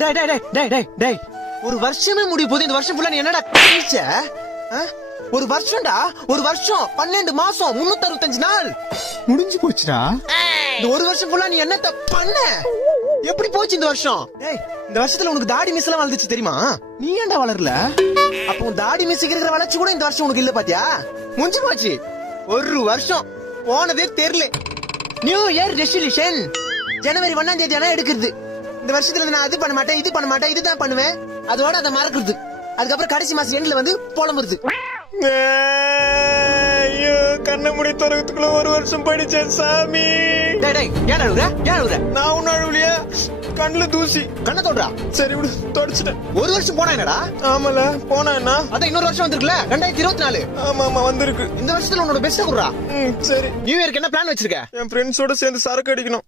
டேய் டேய் டேய் டேய் டேய் ஒரு வருஷமே முடிய போகுது. இந்த வருஷம் ஃபுல்லா நீ என்னடா கழிச்ச? ஒரு வருஷம்டா, ஒரு வருஷம் 12 மாசம் 365 நாள் முடிஞ்சு போச்சுடா. இந்த ஒரு வருஷம் ஃபுல்லா நீ என்னத்த பண்ண? எப்படி போச்சு இந்த வருஷம்? டேய் இந்த வருஷத்துல உனக்கு தாடி மிஸ் எல்லாம் வளர்ந்துச்சு தெரியுமா? நீ ஏன்டா வளரல? அப்ப உன் தாடி மிஸ்க்கு இருக்கிற வளர்ச்சி கூட இந்த வருஷம் உனக்கு இல்ல பாத்தியா? முடிஞ்சு போச்சு. ஒரு வருஷம் போனதே தெரியல. நியூ இயர் ரெசல்யூஷன் ஜனவரி 1ஆம் தேதி ஆனா எடுக்கிறது. இந்த வருஷத்துல நான் அது பண்ண மாட்டேன், இது பண்ண மாட்டேன், இதுதான் பண்ணுவேன், அதோட அதை மறக்கிறது. அதுக்கப்புறம் கடைசி மாசம் எண்ட்ல வந்து புலம்புறது. ஐயோ கண்ண முடி துறக்கிறதுக்குள்ள ஒரு வருஷம் படிச்சேன் சாமி. டேய் டேய் ஏன் அழுகுற? ஏன் அழுகுற? நான் ஒன்னும் அழுவலையா, கண்ணுல தூசி. கண்ண தோடுறா? சரி விடு, தொடச்சிட்டேன். ஒரு வருஷம் போனா என்னடா? ஆமால போனா என்ன? அதான் இன்னொரு வருஷம் வந்திருக்குல 2024. ஆமா ஆமா வந்திருக்கு. இந்த வருஷத்துல உன்னோட பெஸ்ட் குடுறா. சரி. நியூ இயருக்கு என்ன பிளான் வச்சிருக்க? என் ஃப்ரெண்ட்ஸோட சேர்ந்து சரக்கு அடிக்கணும்.